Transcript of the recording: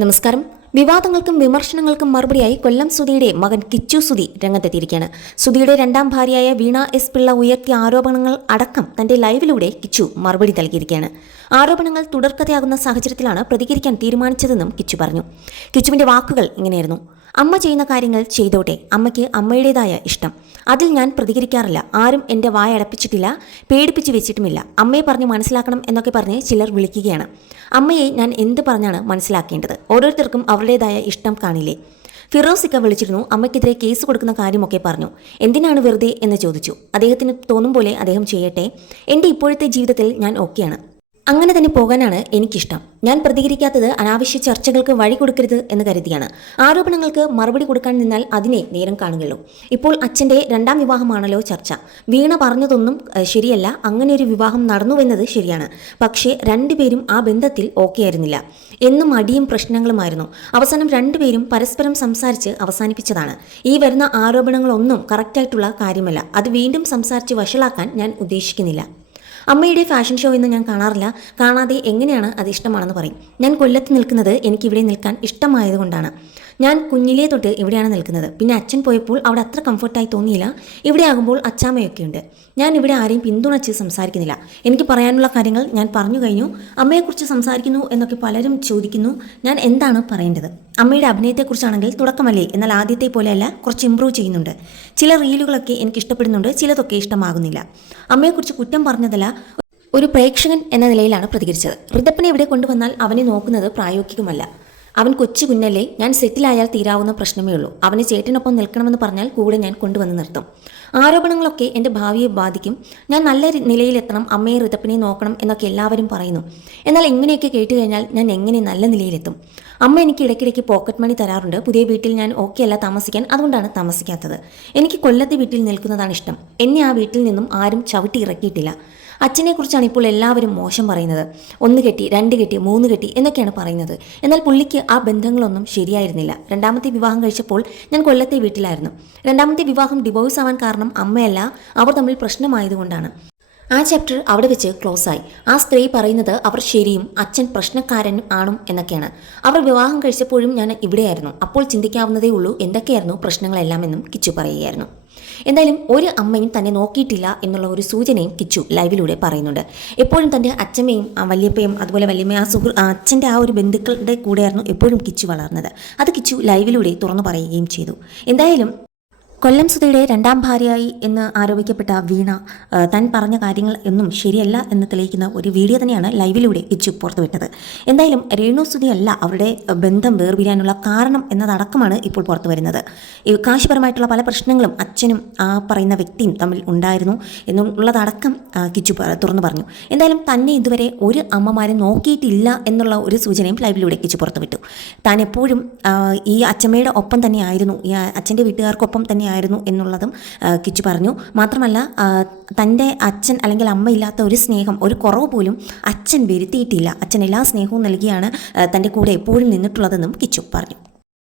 നമസ്കാരം. വിവാദങ്ങൾക്കും വിമർശനങ്ങൾക്കും മറുപടിയായി കൊല്ലം സുധിയുടെ മകൻ കിച്ചു സുധി രംഗത്തെത്തിയിരിക്കുകയാണ്. സുധിയുടെ രണ്ടാം ഭാര്യയായ വീണ എസ് പിള്ള ഉയർത്തിയ ആരോപണങ്ങൾ അടക്കം തന്റെ ലൈവിലൂടെ കിച്ചു മറുപടി നൽകിയിരിക്കുകയാണ്. ആരോപണങ്ങൾ തുടർക്കഥയാകുന്ന സാഹചര്യത്തിലാണ് പ്രതികരിക്കാൻ തീരുമാനിച്ചതെന്നും കിച്ചു പറഞ്ഞു. കിച്ചുവിന്റെ വാക്കുകൾ ഇങ്ങനെയായിരുന്നു: അമ്മ ചെയ്യുന്ന കാര്യങ്ങൾ ചെയ്തോട്ടെ, അമ്മയ്ക്ക് അമ്മയുടേതായ ഇഷ്ടം, അതിൽ ഞാൻ പ്രതികരിക്കാറില്ല. ആരും എൻ്റെ വായ അടപ്പിച്ചിട്ടില്ല, പേടിപ്പിച്ച് വെച്ചിട്ടുമില്ല. അമ്മയെ പറഞ്ഞ് മനസ്സിലാക്കണം എന്നൊക്കെ പറഞ്ഞ് ചിലർ വിളിക്കുകയാണ്. അമ്മയെ ഞാൻ എന്ത് പറഞ്ഞാണ് മനസ്സിലാക്കേണ്ടത്? ഓരോരുത്തർക്കും അവരുടേതായ ഇഷ്ടം കാണില്ലേ? ഫിറോസിക്ക വിളിച്ചിരുന്നു, അമ്മയ്ക്കെതിരെ കേസ് കൊടുക്കുന്ന കാര്യമൊക്കെ പറഞ്ഞു. എന്തിനാണ് വെറുതെ എന്ന് ചോദിച്ചു. അദ്ദേഹത്തിന് തോന്നും പോലെ അദ്ദേഹം ചെയ്യട്ടെ. എൻ്റെ ഇപ്പോഴത്തെ ജീവിതത്തിൽ ഞാൻ ഓക്കെയാണ്. അങ്ങനെ തന്നെ പോകാനാണ് എനിക്കിഷ്ടം. ഞാൻ പ്രതികരിക്കാത്തത് അനാവശ്യ ചർച്ചകൾക്ക് വഴി കൊടുക്കരുത് എന്ന് കരുതിയാണ്. ആരോപണങ്ങൾക്ക് മറുപടി കൊടുക്കാൻ നിന്നാൽ അതിനെ നേരം കാണുകയുള്ളൂ. ഇപ്പോൾ അച്ഛൻ്റെ രണ്ടാം വിവാഹമാണല്ലോ ചർച്ച. വീണ പറഞ്ഞതൊന്നും ശരിയല്ല. അങ്ങനെ ഒരു വിവാഹം നടന്നുവെന്നത് ശരിയാണ്. പക്ഷേ രണ്ടുപേരും ആ ബന്ധത്തിൽ ഓക്കെ ആയിരുന്നില്ല. എന്നും അടിയും പ്രശ്നങ്ങളുമായിരുന്നു. അവസാനം രണ്ടുപേരും പരസ്പരം സംസാരിച്ച് അവസാനിപ്പിച്ചതാണ്. ഈ വരുന്ന ആരോപണങ്ങളൊന്നും കറക്റ്റായിട്ടുള്ള കാര്യമല്ല. അത് വീണ്ടും സംസാരിച്ച് വഷളാക്കാൻ ഞാൻ ഉദ്ദേശിക്കുന്നില്ല. അമ്മയുടെ ഫാഷൻ ഷോ ഒന്നും ഞാൻ കാണാറില്ല. കാണാതെ എങ്ങനെയാണ് അത് ഇഷ്ടമാണെന്ന് പറയും. ഞാൻ കൊല്ലത്ത് നിൽക്കുന്നത് എനിക്കിവിടെ നിൽക്കാൻ ഇഷ്ടമായതുകൊണ്ടാണ്. ഞാൻ കുഞ്ഞിലേ തൊട്ട് ഇവിടെയാണ് നിൽക്കുന്നത്. പിന്നെ അച്ഛൻ പോയപ്പോൾ അവിടെ അത്ര കംഫർട്ടായി തോന്നിയില്ല. ഇവിടെ ആകുമ്പോൾ അച്ചാമ്മയൊക്കെ ഉണ്ട്. ഞാൻ ഇവിടെ ആരെയും പിന്തുണച്ച് സംസാരിക്കുന്നില്ല. എനിക്ക് പറയാനുള്ള കാര്യങ്ങൾ ഞാൻ പറഞ്ഞു കഴിഞ്ഞു. അമ്മയെക്കുറിച്ച് സംസാരിക്കുന്നു എന്നൊക്കെ പലരും ചോദിക്കുന്നു. ഞാൻ എന്താണ് പറയേണ്ടത്? അമ്മയുടെ അഭിനയത്തെക്കുറിച്ചാണെങ്കിൽ തുടക്കമല്ലേ, എന്നാൽ ആദ്യത്തെ പോലെയല്ല, കുറച്ച് ഇമ്പ്രൂവ് ചെയ്യുന്നുണ്ട്. ചില റീലുകളൊക്കെ എനിക്ക് ഇഷ്ടപ്പെടുന്നുണ്ട്, ചിലതൊക്കെ ഇഷ്ടമാകുന്നില്ല. അമ്മയെക്കുറിച്ച് കുറ്റം പറഞ്ഞതല്ല, ഒരു പ്രേക്ഷകൻ എന്ന നിലയിലാണ് പ്രതികരിച്ചത്. ഋതപ്പനെ ഇവിടെ കൊണ്ടുവന്നാൽ അവനെ നോക്കുന്നത് പ്രായോഗികമല്ല. അവൻ കൊച്ചു കുഞ്ഞല്ലേ. ഞാൻ സെറ്റിലായാൽ തീരാവുന്ന പ്രശ്നമേ ഉള്ളൂ. അവന് ചേട്ടനൊപ്പം നിൽക്കണമെന്ന് പറഞ്ഞാൽ കൂടെ ഞാൻ കൊണ്ടുവന്ന് നിർത്തും. ആരോപണങ്ങളൊക്കെ എൻ്റെ ഭാവിയെ ബാധിക്കും. ഞാൻ നല്ല നിലയിലെത്തണം, അമ്മയെ ഋതപ്പനെ നോക്കണം എന്നൊക്കെ എല്ലാവരും പറയുന്നു. എന്നാൽ ഇങ്ങനെയൊക്കെ കേട്ട് കഴിഞ്ഞാൽ ഞാൻ എങ്ങനെ നല്ല നിലയിലെത്തും? അമ്മ എനിക്ക് ഇടയ്ക്കിടയ്ക്ക് പോക്കറ്റ് മണി തരാറുണ്ട്. പുതിയ വീട്ടിൽ ഞാൻ ഓക്കെ അല്ല താമസിക്കാൻ, അതുകൊണ്ടാണ് താമസിക്കാത്തത്. എനിക്ക് കൊല്ലത്തെ വീട്ടിൽ നിൽക്കുന്നതാണ് ഇഷ്ടം. എന്നെ ആ വീട്ടിൽ നിന്നും ആരും ചവിട്ടി ഇറക്കിയിട്ടില്ല. അച്ഛനെക്കുറിച്ചാണ് ഇപ്പോൾ എല്ലാവരും മോശം പറയുന്നത്. 1 കെട്ടി, 2 കെട്ടി, 3 കെട്ടി എന്നൊക്കെയാണ് പറയുന്നത്. എന്നാൽ പുള്ളിക്ക് ആ ബന്ധങ്ങളൊന്നും ശരിയായിരുന്നില്ല. രണ്ടാമത്തെ വിവാഹം കഴിച്ചപ്പോൾ ഞാൻ കൊല്ലത്തെ വീട്ടിലായിരുന്നു. രണ്ടാമത്തെ വിവാഹം ഡിവോഴ്സ് ആവാൻ കാരണം അമ്മയല്ല, അവർ തമ്മിൽ പ്രശ്നമായതുകൊണ്ടാണ്. ആ ചാപ്റ്റർ അവിടെ വെച്ച് ക്ലോസ് ആയി. ആ സ്ത്രീ പറയുന്നത് അവർ ശരിയും അച്ഛൻ പ്രശ്നക്കാരനും ആണും എന്നൊക്കെയാണ്. അവർ വിവാഹം കഴിച്ചപ്പോഴും ഞാൻ ഇവിടെയായിരുന്നു. അപ്പോൾ ചിന്തിക്കാവുന്നതേ ഉള്ളൂ എന്തൊക്കെയായിരുന്നു പ്രശ്നങ്ങളെല്ലാം എന്നും കിച്ചു പറയുകയായിരുന്നു. എന്തായാലും ഒരു അമ്മയും തന്നെ നോക്കിയിട്ടില്ല എന്നുള്ള ഒരു സൂചനയും കിച്ചു ലൈവിലൂടെ പറയുന്നുണ്ട്. എപ്പോഴും തൻ്റെ അച്ഛമ്മയും വല്യപ്പയും അതുപോലെ വല്യമ്മയും അച്ഛൻ്റെ ആ ഒരു ബന്ധുക്കളുടെ കൂടെയായിരുന്നു എപ്പോഴും കിച്ചു വളർന്നത്. അത് കിച്ചു ലൈവിലൂടെ തുറന്നു പറയുകയും ചെയ്തു. എന്തായാലും കൊല്ലം സുധിയുടെ രണ്ടാം ഭാര്യയായി എന്ന് ആരോപിക്കപ്പെട്ട വീണ താൻ പറഞ്ഞ കാര്യങ്ങൾ ഒന്നും ശരിയല്ല എന്ന് തെളിയിക്കുന്ന ഒരു വീഡിയോ തന്നെയാണ് ലൈവിലൂടെ കിച്ചു പുറത്തുവിട്ടത്. എന്തായാലും രേണു സുധി അല്ല അവരുടെ ബന്ധം വേർപിരിയാനുള്ള കാരണം എന്നതടക്കമാണ് ഇപ്പോൾ പുറത്തു വരുന്നത്. കാശിപരമായിട്ടുള്ള പല പ്രശ്നങ്ങളും അച്ഛനും ആ പറയുന്ന വ്യക്തിയും തമ്മിൽ ഉണ്ടായിരുന്നു എന്നുള്ളതടക്കം കിച്ചു തുറന്നു പറഞ്ഞു. എന്തായാലും തന്നെ ഇതുവരെ ഒരു അമ്മമാരെ നോക്കിയിട്ടില്ല എന്നുള്ള ഒരു സൂചനയും ലൈവിലൂടെ കിച്ചു പുറത്തുവിട്ടു. താൻ എപ്പോഴും ഈ അച്ഛമ്മയുടെ ഒപ്പം തന്നെയായിരുന്നു, ഈ അച്ഛൻ്റെ വീട്ടുകാർക്കൊപ്പം തന്നെ ആയിരുന്നു എന്നുള്ളതും കിച്ചു പറഞ്ഞു. മാത്രമല്ല തൻ്റെ അച്ഛൻ അല്ലെങ്കിൽ അമ്മ ഇല്ലാത്ത ഒരു സ്നേഹം, ഒരു കുറവ് പോലും അച്ഛൻ വരുത്തിയിട്ടില്ല. അച്ഛൻ എല്ലാ സ്നേഹവും നൽകിയാണ് തൻ്റെ കൂടെ എപ്പോഴും നിന്നിട്ടുള്ളതെന്നും കിച്ചു പറഞ്ഞു.